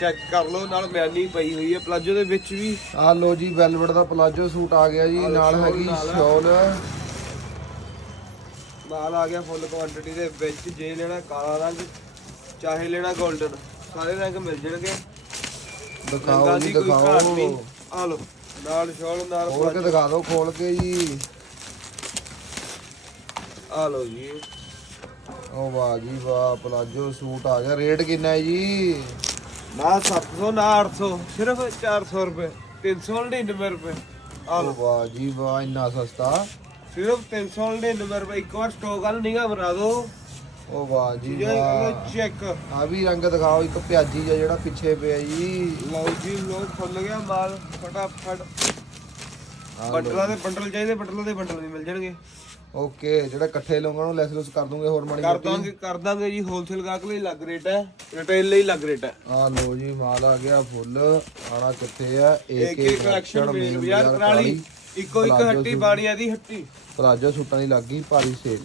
Check ਕਰ ਲਓ ਨਾਲ ਬਿਆਨੀ ਪਈ ਹੋਈ ਹੈ ਪਲਾਜੋ ਦੇ ਵਿੱਚ ਵੀ। ਆ ਲੋ ਜੀ ਵੈਲਵਟ ਦਾ ਪਲਾਜੋ ਸੂਟ ਆ ਗਿਆ ਜੀ ਨਾਲ ਹੈਗੀ। ਸ਼ਾਲ। ਨਾਲ ਆ ਗਿਆ ਫੁੱਲ ਕੁਆਂਟੀਟੀ ਦੇ ਵਿੱਚ ਜੇ ਲੈਣਾ ਕਾਲਾ ਰੰਗ ਚਾਹੇ ਲੈਣਾ 골ਡਨ ਸਾਰੇ ਰੰਗ ਮਿਲ ਜਾਣਗੇ। ਦਿਖਾਓ ਜੀ। ਦਿਖਾਓ। ਆ ਲਓ ਨਾਲ ਸ਼ਾਲ ਨਾਲ ਖੋਲ ਕੇ। ਦਿਖਾ ਦਿਓ ਖੋਲ ਕੇ ਜੀ। ਆ ਲਓ ਜੀ। ਓ ਵਾਹ ਜੀ ਵਾਹ ਪਲਾਜੋ ਸੂਟ ਆ ਗਿਆ। ਰੇਟ ਕਿੰਨਾ ਹੈ ਜੀ? ਨਾ 700 ਨਾ 800 ਸਿਰਫ 400 ਰੁਪਏ 399 ਰੁਪਏ। ਆ ਲਓ। ਵਾਹ ਜੀ ਵਾਹ ਇੰਨਾ ਸਸਤਾ? ਸਿਰਫ 399 ਰੁਪਏ ਇੱਕ ਵਾਰ ਸਟਾਕ ਵਾਲ ਨਿਗਾ ਬਣਾ ਦੋ। ਓ ਵਾਹ ਜੀ ਵਾਹ। ਚੈੱਕ ਆ ਵੀ ਰੰਗ ਦਿਖਾਓ ਇੱਕ ਪਿਆਜੀ ਜਿਹਾ ਜਿਹੜਾ ਪਿੱਛੇ ਪਿਆ ਜੀ। ਲਓ ਜੀ ਲੋ ਖੁੱਲ ਗਿਆ ਮਾਲ ਫਟਾਫਟ। ਬੰਡਲਾਂ ਦੇ ਬੰਡਲ ਚਾਹੀਦੇ ਬੰਡਲਾਂ ਦੇ ਬੰਡਲ ਵੀ ਮਿਲ ਜਾਣਗੇ। ਓਕੇ ਜਿਹੜਾ ਇਕੱਠੇ ਲਵਾਂਗੇ ਉਹਨੂੰ ਲੈਸ ਲੂਸ ਕਰ ਦੂੰਗੇ ਹੋਰ ਮਾੜੀ ਕਰ। ਦਾਂਗੇ ਕਰ ਦਾਂਗੇ ਜੀ ਹੋਲਸੇਲ ਗਾਹਕ ਲਈ ਲੱਗ ਰੇਟ ਹੈ ਰਿਟੇਲ ਲਈ ਲੱਗ ਰੇਟ ਹੈ। ਆ ਲੋ ਜੀ ਮਾਲ ਆ ਗਿਆ ਫੁੱਲ ਆਣਾ ਕਿੱਥੇ ਆ? ਇੱਕ ਇੱਕ ਕਲੈਕਸ਼ਨ ਮੇਲ ਬਾਜ਼ਾਰ ਕਰਾਲੀ ਇੱਕੋ ਇੱਕ ਹੱਟੀ ਬਾਣੀਆਂ ਦੀ ਹੱਟੀ। ਪਲਾਜੋ ਸੂਟਾਂ ਦੀ ਲੱਗੀ ਭਾਰੀ ਸੇਲ